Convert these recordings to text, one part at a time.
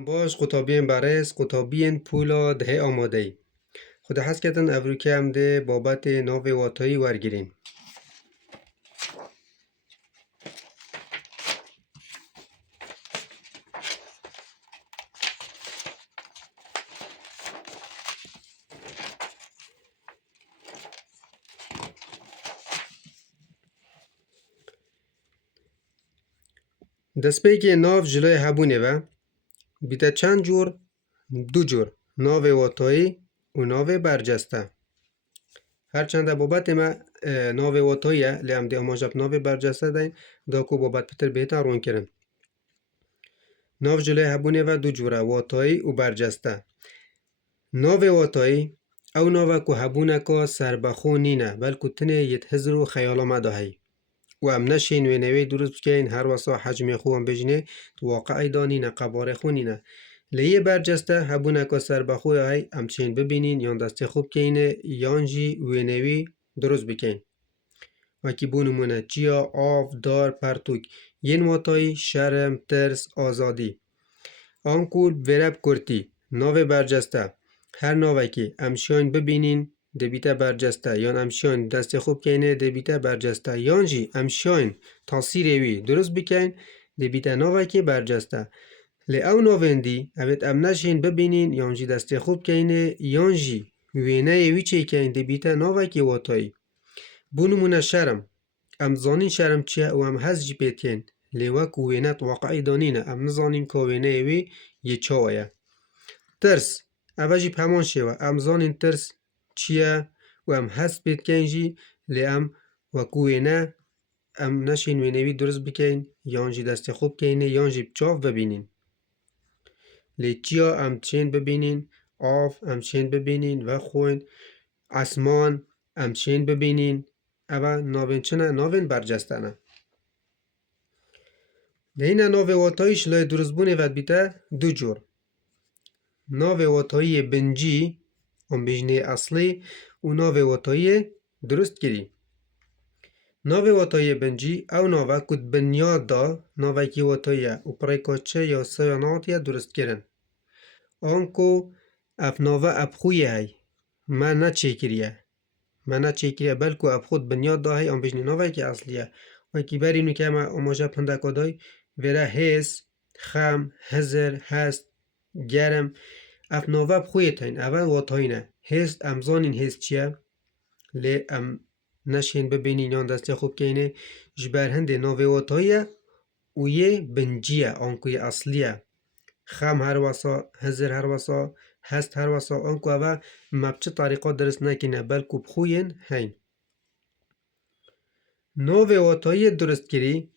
باش قطابین برس قطابین پولا ده آماده ای خود حس کردن ابروکه هم ده بابت ناو واتایی ورگیرین دست پیکی ناو جلوی هبونه و بیده چند جور دو جور ناو واتایی و ناو برجسته هرچند بابت ما ناو واتاییه لیم ده اماجب ناو برجسته دین دا کو بابت پتر بهتر رون کرن ناو جلوی هبونه و دو جوره واتایی و برجسته ناو واتایی او ناو کو هبونه که سربخو نینه بلکو تنه یت هزر و خیالا مداهی و ام نشین و نوی درست بکین هر واسا حجم خوام بجنه تو واقع ایدانینه قبار خونینه لیه برجسته هبونه که سربخوی های امچین ببینین یان دست خوب کینه یانجی و نوی درست بکین وکی بونمونه چیا آف دار پرتوک ین واتایی شرم ترس آزادی آنکول ورب کرتی ناو برجسته هر ناوی که امشان ببینین دبیته برجسته یان امشان دست خوب کنه دبیته برجسته یان جی امشان تاثیر وی درست بکن دبیته ناوی که برجسته لی او ناوندی اوید ام نشین ببینین یان جی دست خوب کنه یان جی وینه وی چه کن دبیته ناوی که واتایی بونمونه شرم ام زانین شرم چیه و ام هز جی پیتین لی وک وینت واقعی دانینه ام نزانین که وینه وی یه چاویه ترس اوه جی پمان شوه ام زانین ترس چیه و ام هست بید کنجی لی ام وکو وینه ام نشین وینه وی درست بکن یان جی دست خوب کنه یان جی بچاف ببینین لی چیا ام چین ببینین آف ام چین ببینین و خوین اسمان ام چین ببینین اوه ناوین چنه ناوین برجستنه دینه ناو واتایش لای درست بونه ود بیته دو جور ناو واتایی بنجی ام بجنه اصلی و ناو واتایی درست گیری ناو واتایی بنجی او ناو کد بنیاد دا ناو کی واتایی و پریکاچه یا سیاناتیه درست گیرن آنکو اف ناو اپ خویه هی من نه چه کریه من نه چه کریه بلکو اپ خود بنیاد دا هی ام بجنه ناو کی اصلیه و کی برینو که اما اماجه پندکا دای وره هیس خم هزر هست گرم اف ناو بخویت هین اول واتاینه هست امزانین هست چیه لی ام نشین ببینین یان دست خوب کنه جبر هنده ناو واتایه و یه بنجیه آنکوی اصلیه خم هر واسا هزر هر واسا هست هر واسا آنکو اول مبچه طریقات درست نکنه بلکو بخوین هین ناو واتایه درست کری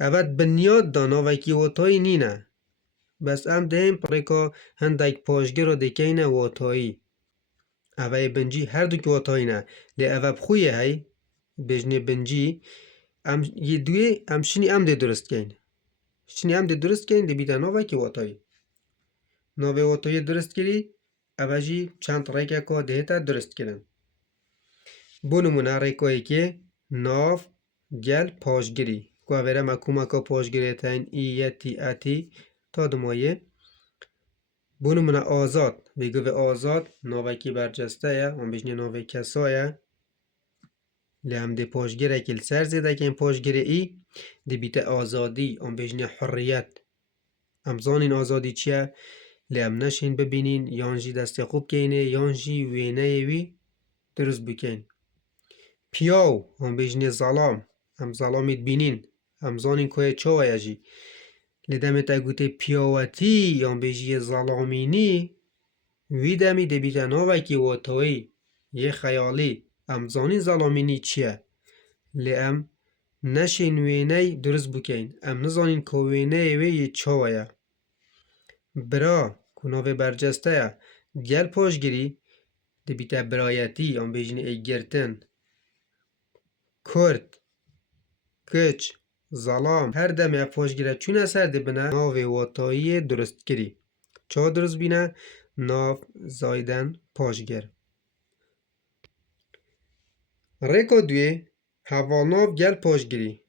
اول بنیاد دا ناوی کی واتایی نینه بس ام دیم پریکا هندک پاشگر رو دکینه واتایی اوه بنجی هر دو که واتایی نه لی اوه بخویه هی بجنه بنجی ام یه دوی ام شنی ام ده درست کن شنی ام ده درست کن لی بیده ناوه که واتایی ناوه واتایی درست کری اوه جی چند ریکه که دهتا درست کرن بونمونه ریکایی که ناو گل پاشگری که اوه مکومه که پاشگری تاین ایه تی اتی تا دمایه بونمونه آزاد بگو آزاد ناوه کی برجسته یا هم بجنه ناوه کسایه لی هم ده پاشگره کل سر زده که این پاشگره ای ده بیته آزادی هم بجنه حریت هم زانین آزادی چیه لی هم نشین ببینین یانجی دست خوب کنه یانجی وینه وی درست بکن پیاو هم بجنه ظلام هم ظلامیت بینین هم زانین که چاوه یجی لی دمت اگوته پیاوتی هم بجنه ظلامینی وی دمی ده بیته ناوه کی واتایی یه خیالی ام زانین ظلامینی چیه لی ام نشین وینه درست بکن ام نزانین که وینه وی یه چاوه یا برا که ناوه برجسته یا گل پاشگیری ده بیته برایتی ام بجنه ایگرتن کرد کچ ظلام هر دمی پاشگیره چون اثر ده بنا ناوه واتایی درست کری چا درست بینه ناو زایدن پاشگر ریکا دوی هوا ناو گل پاشگیری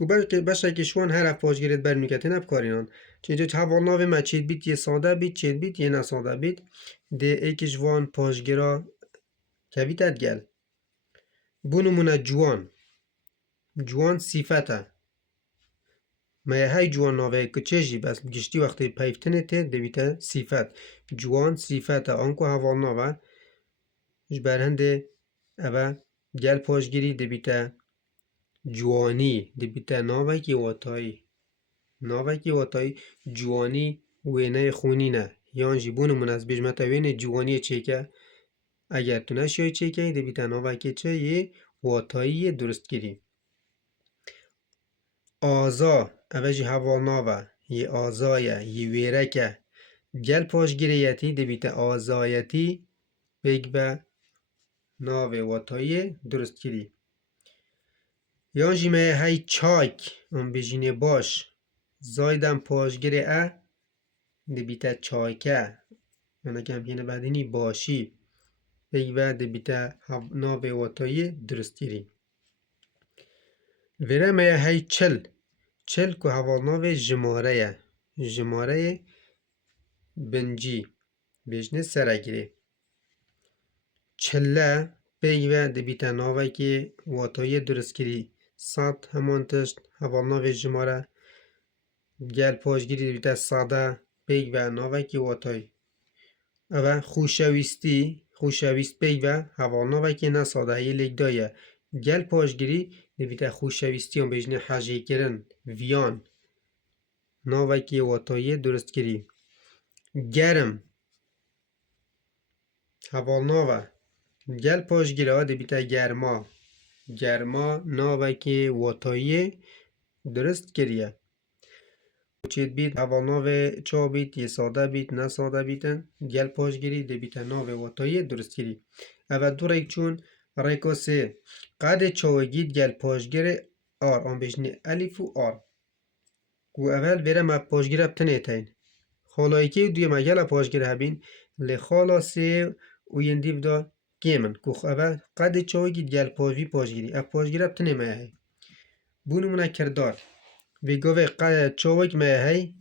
کو بشه که شوان هر اف پاشگیرت برمیکتین اف کارینان چیجا هوا ناو ما چید بیت یه ساده بیت چید بیت یه نساده بیت ده ایک جوان پاشگیرا کویتت گل بونمونه جوان صفته ما های جوان ناوه کچیجی بس گشتی وقتی پیفتنه ته دویته صفت جوان صفته آنکو هوا ناوه جبرهنده اوه گل پاشگیری دویته جوانی دویته ناوه کی واتایی ناوه کی واتایی جوانی وینه خونی نه یان جیبون من از بیجمتا وینه جوانی چیکه اگر تو نشای چیکه دویته ناوه کی چه یه واتایی درست گیری آزا اوه جی هوا ناوه یه آزایه یه ویرکه گل پاشگیریتی دویته آزایتی بگ به ناوه واتایی درست گیری یان جیمه های چاک اون بجینه باش زایدن پاشگیری دویته چاکه یعنی که همینه بعدینی باشی بگ به دویته ناوه واتایی درست گیری وره مه های چل که هوا ناوه جماره بنجی بجنه سرگیری چله بگ به دویته ناوه که واتایی درست گیری سات همان تشت هوا ناوه جماره گل پاشگیری دویته ساده بگ به ناوه که واتایی اوه خوشویست بگ به هوا ناوه که نساده ای لیک دایه گل پاشگیری دویته خوشویستی هم بجنه حجی کرن ویان ناوه که واتایی درست گیری گرم هوا ناوه گل پاشگیری ها دویته گرما ناوه که واتایی درست گیریه چید بیت هوا ناوه چا بیت یه ساده بیت نه ساده بیتن گل پاشگیری دویته ناوه واتایی درست گیری اوه دو ریک چون ریکا سه قد چاوگید گل پاشگیری آن بجنه الف و آر و اول برم پاشگیری بتنه تین خالایی که دوی مگل پاشگیری هبین لخالا سه و یندیو دا گیمن که اول قد چاوگید گل پاشگیری اف پاشگیری بتنه مایه بونمونه کردار وی گوه چاوک مایه های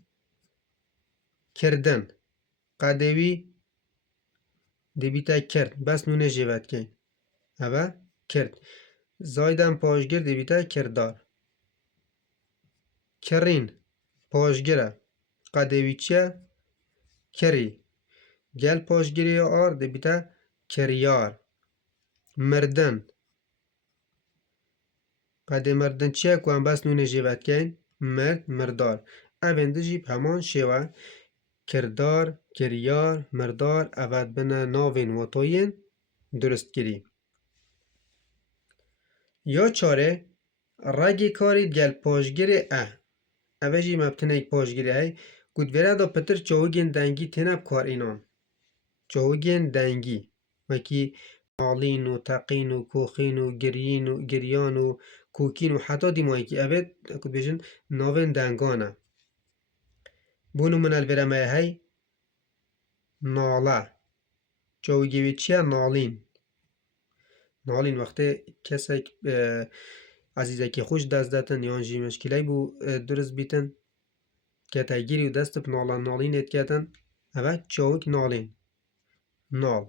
کردن قدوی دویته کرد بس نونه جیوت کن اوه کرد زایدن پاشگیر دویته کردار کرین پاشگیره قدوی چیه کری گل پاشگیری آر دویته کریار مردن قده مردن چیه که هم بس نونه جیوت کن مردار اوینده جیب همان شیوه کردار کریار مردار اود بنا ناوین واتوین درست گیری یا چاره رگی کاری گل پاشگیری اوه جی مبتنه ایک پاشگیری های گود وره دا پتر چاوگین دنگی تنب کار اینان چاوگین دنگی وکی نالین و تقین و کوخین و گریان و کوکین و حتی دیمایی که اوه کود بیشن ناوین دنگانه بونو من الوره مایه های ناله چاوگیوی چیه نالین وقتی کسی عزیزه که خوش دست داتن یان جی مشکلی بو درست بیتن که تایگیری و دست به نالین اتکتن اوه چاوک نال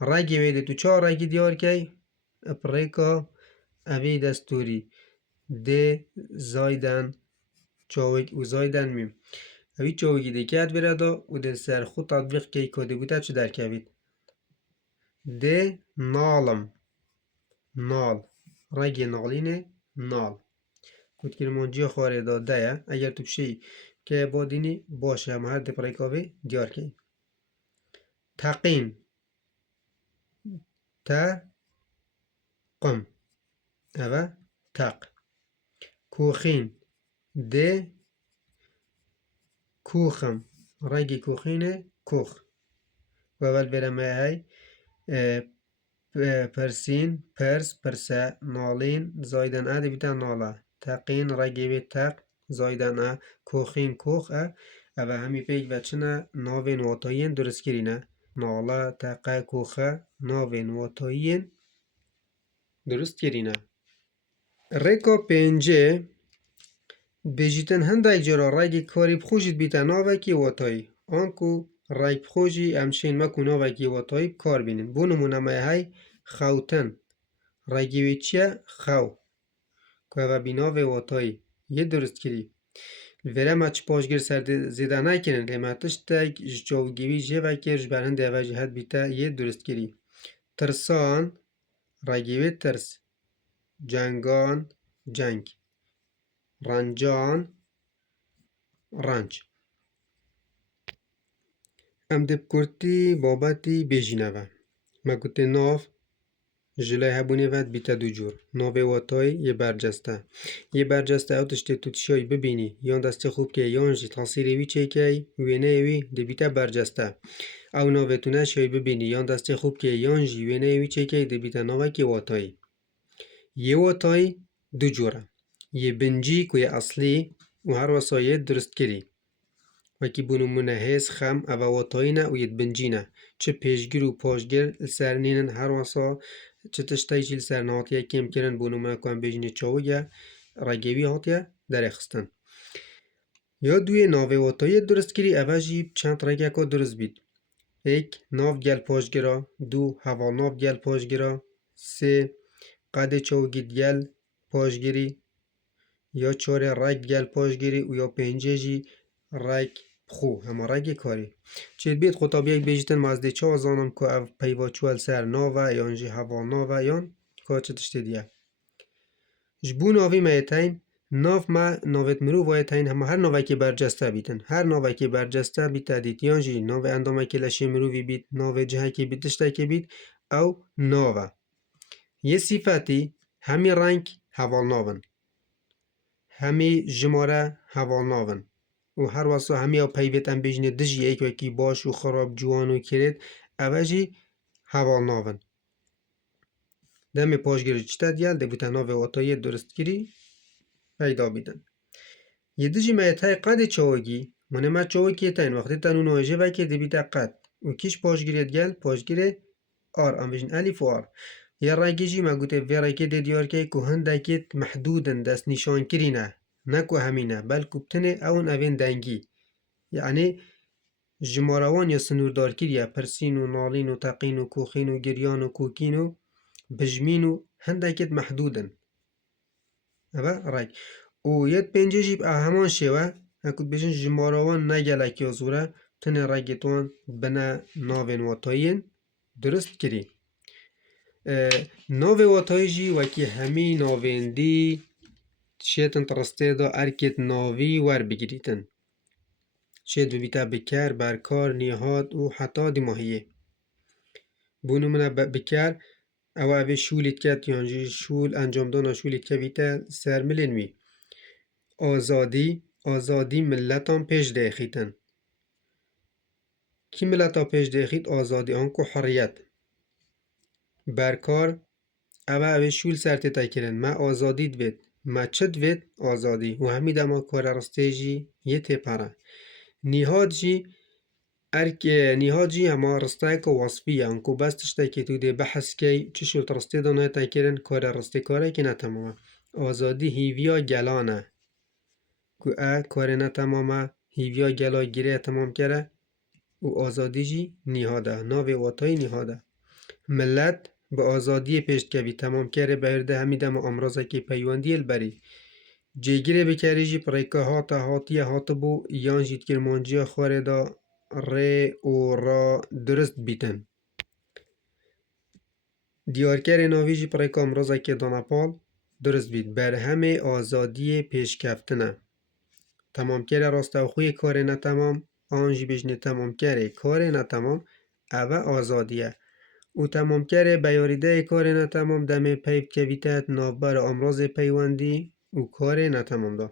رگی ویده تو چه رگی دیار که اپریکا اوی دستوری ده زایدن چاوک و زایدن میم اوی چاوکی دکت برده و ده سر خود تطبیق که کده بوده چه در کوید ده نال رگی نالینه نال کود کرمانجی خواره داده اگر تو بشی که با دینی باشه همه هر دپریکاوی دیار که تقین قم اوه تق کوخین ده کوخم رگی کوخینه کوخ و اول برمه های پرسین پرسه نالین زایدن ده بیتن ناله تقین رگی بی تق زایدن کوخین کوخ اوه همی پیک و چنه ناوین واتایین درست کرینه ناله تقه کوخه ناوین واتایین درست کرینه ریکا پینجه بیجیتن هندک جرا رای کاری بخوشید بیتا ناوه کی واتایی آنکو رای بخوشی امشین مکو ناوه کی واتایی کار بینین بو نمونه مای های خوتن رای گیوی چیه خو که اوه بیناوه واتایی یه درست کری وره ما چه پاشگر سر زیده نکنن اما تشتگ جوگیوی جه وکر جبرهن دیوه جهد بیتا یه درست کری ترسان رای گیوی ترس جنگان جنگ رنجان رنج ام دب کرتی بابتی بیجینوه ما گوته ناف جلای هبونه ود بیتا دو جور ناوه واتای یه برجسته یه برجسته او تشتی تو تشایی ببینی یان دست خوب که یان جی تاثیری وی چه که وینه وی دی بیتا برجسته او ناوه تو نشایی ببینی یان دست خوب که یان جی وینه وی چه که دی بیتا ناوه که واتای یه واتای دو جوره یه بنجی که یه اصلی و هر وصایت درست کری وکی بونمونه هیز خم او واتایینه و ید بنجینه چه پیشگیر و پاشگیر سرنینن هر واسا چه تشتای جیل سرنهاتیه کم کرن بونمونه که هم بیجینه چاوگه رگیوی هاتیه در اخستن یا دوی ناوه واتایی درست کری اوه جیب چند رگه که درست بید ایک ناو گل پاشگیره دو هوا ناو گل پاشگیره سه قد چاوگید گل پاشگیری یا چاره رگ گل پاشگیری و یا پنجه جی رگ خو همه رگ کاری چید بید خطاب یک بیجتن مازده چه آزانم که او پیوا چوال سر ناوه یا انجی هوا ناوه یا که چه تشتی دیه جبو ناوی مایتین ناو ما ناویت مرو وایتین همه هر ناوه که برجسته بیتن هر ناوه که برجسته بیت دید یا انجی ناوه اندامه که لشه مرووی بیت ناوه جهه که بیت تشتی که بیت او ناوه یه صفتی همی رنگ هوا ناون همی جماره هوا ناون و هر واسه همی او پیوت ام بیجنه دجی ایک وکی باش و خراب جوان و کرد اوه جی هوا ناون دم پاشگیری چتا دیال ده بوتا ناوه واتایی درست کری پیدا بیدن یه دجی مایتای قد چاوگی منه ما چاوگی تاین وقتی تنو نویجه وکی ده بیتا قد و کش پاشگیری دیال پاشگیری آر ام بیجن الیف و آر یه رنگی جی ما گوته وی رنگی ده دیار که هندکیت محدودن دست نشان کرینه نکو همینه بلکو بتنه اون اوین دنگی یعنی جماروان یا سنوردار کریه پرسین و نالین و تقین و کوخین و گریان و کوکین و بجمین و هندکت محدودن اوه رای و ید پنجه جیب همان شوه اکود بجن جماروان نگلک یا زوره تنه رایگتوان بنا ناوین واتایین درست کری ناوی واتایی جی وکی همی ناویندی شیطن ترسته دا ارکت ناوی ور بگیریتن شید بیتا بکر برکار نیهاد و حتی دیماهیه بونو منه بکر اوه شولیت کت یانجی شول انجام دانا شولیت که بیتا سرملین وی آزادی ملتان پیش دیخیتن کی ملتا پیش دیخیت آزادی آنکو حریت برکار اوه شول سرتی تکرن ما آزادی دوید ما چه دوید آزادی و همی دما کار رسته جی یه تپره نیهاد جی همه رسته که وصفیه انکو بس تشته که تو ده بحث که چه شول ترسته دانه تکرن کار رسته کاره که نتمامه آزادی هیویا گلانه که کار نتمامه هیویا گلا گیره تمام کره و آزادی جی نیهاده ناوی واتای نیهاده ملت به آزادی پیشت که بی تمام کره برده همیده ما امروزه که پیوندی البری جیگیره بکری جی پریکه هاتیه بو یان جید کرمانجی خواره دا ری و را درست بیتن دیارکر ناوی جی پریکه امروزه که دانپال درست بیت بر همه آزادی پیش کفتنه تمام کره راسته و خوی کار نتمام آنجی بجنه تمام کره کار نتمام اوه آزادیه او تمام کره بیاریده کار نتمام دمه پیب کویتت نابر امراض پیوندی او کار نتمام دا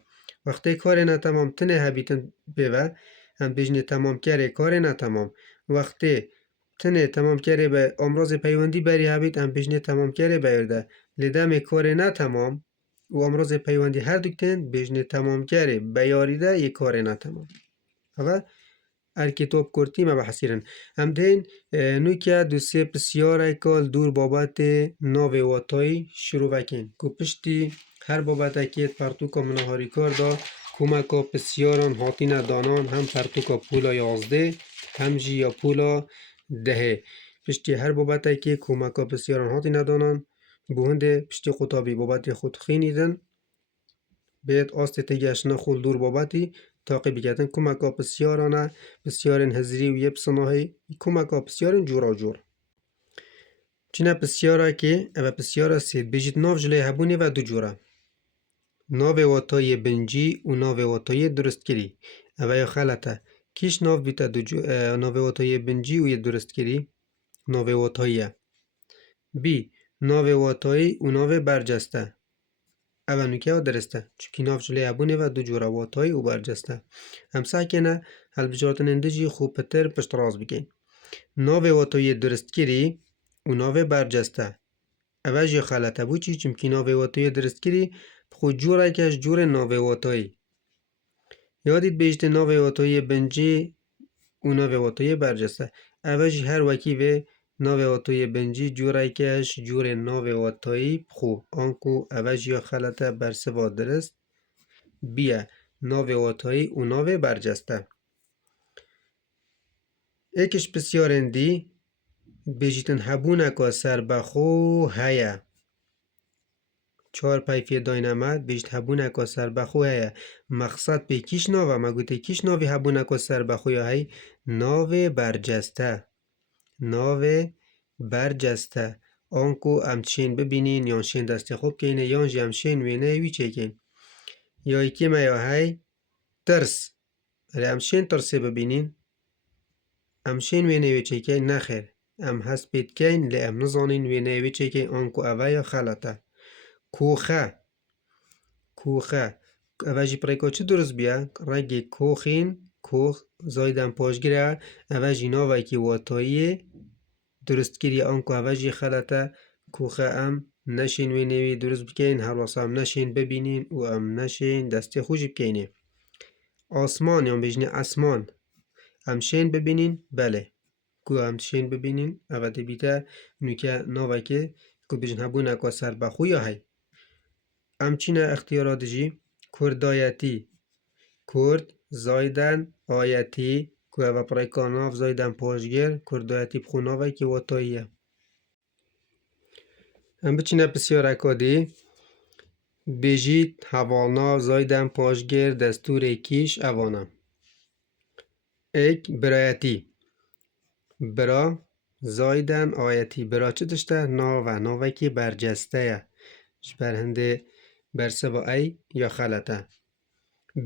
وقتی کار نتمام تنه هبیتن بیوه هم بجنه تمام کره کار نتمام وقتی تنه تمام کره به امراض پیوندی بری هبیت هم بجنه تمام کره بیارده لدم کار نتمام و امراض پیوندی هر دوکتن بجنه تمام کره بیاریده یه کار نتمام اوه کتاب کرتی ما بحثیرن هم دین نو که دوسته بسیار کال دور بابت ناوی واتایی شروع وکن که پشتی هر بابت اکید پرتو کامنه هاری کار دا کمکا پسیاران هاتینه دانان هم پرتوکا پولا 11 هم جی یا پولا 10. پشتی هر بابته که کمکا پسیاران هاتینه دانان بوهنده پشتی خطابی بابتی خود خینیدن بید آست تگیش نخول دور بابتی تاقی بگردن کمکا پسیارانه پسیارن هزری و یه پسناهی کمکا پسیارن جورا جور. چینه پسیاره که اوه پسیاره سید بجید ناف جلی هبونه و دو جوره. ناف واتای بنجی و ناف واتای درست کری. اوه یا خلطه. کیش ناف بیتا ناف واتای بنجی و یه درست کری؟ ناف واتاییه. بی ناف واتایی و ناف برجسته. اوه نوکه ها درسته. چونکه ناف جلی هبونه و دو جوره واتایی و برجسته. همسا کنه هل بجارتن اندجی خوب پتر پشت راز بگین. ناف واتای درست کری و ناف برجسته. اوه جی خلطه بو چی چمکی ناف واتای درست کری خود جوره کش جور ناف واتایی. یادید بیشت ناف واتای بنجی و ناف واتای برجسته. اوه جی هر وکی و ناف واتای بنجی جوره کش جور ناف واتایی خو آنکو اوه جی خلطه برسوا درست بیه ناف واتایی و ناف برجسته. ایکش بسیارندی بیشتن هبونه که سر بخو هیا. 4 پیفی داینامت بیشت هبونه که سر بخو هیا. مقصد پی کیش ناوه مگوته کیش ناوی هبونه که سر بخو یا هی ناو برجسته. ناو برجسته. آنکو امچین ببینین یان شین دستی خوب که اینه یان جی امچین وینه وی چکین. یا ایکی ما یا هی ترس. امچین ترسی ببینین امچین وینه وی چکین نخیر. ام هست بید کین لی ام نزانین وینه وی چکین آنکو اوه یا خلطه. کوخه کوخه اوه جی پریکا چه درست بیا؟ رگی کوخین کوخ زایدن پاشگیره اوه جی ناوه که واتاییه درست گیری آنکو اوه جی خلطه کوخه ام نشین وی نوی درست بکین هر واسه ام نشین ببینین و ام نشین دستی خوشی بکینه. آسمان یا بجنه اسمان ام شین ببینین بله کو ام شین ببینین اوه دی بیده نوکه ناوه که کو بجن هبونه که سر بخو یا هی امچینه اختیارات جی کردایتی کرد زایدن آیتی که اوه پریکاناف زایدن پاشگیر کردایتی بخوناوه که واتاییه. ام بچینه بسیار اکادی بیجید حوالناف زایدن پاشگیر دستور کیش اوانه. ایک برایتی برا زایدن آیتی برا چه دشته؟ ناوه ناوه که برجسته برهنده برسه با ای یا خلطه.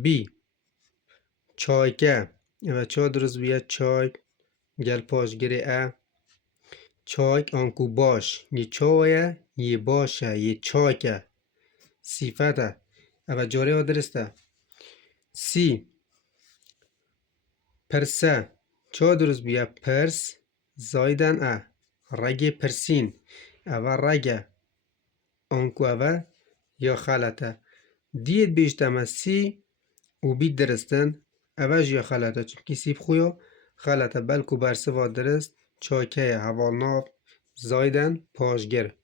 بی چایکه و چا درست بیاد چای گل پاشگیره چایک آنکو باش یه چایه یه باشه یه چایکه صفته و جاره ها درسته. سی پرسه چا درست بیاد پرس زایدن رگه پرسین اوه رگه آنکو اوه یا خلطه. دید بیشتم سی و بید درستن اوه جیا خلطه چونکی سی بخویا خلطه بلکو برسوا درست چاکه حوالناف زایدن پاشگر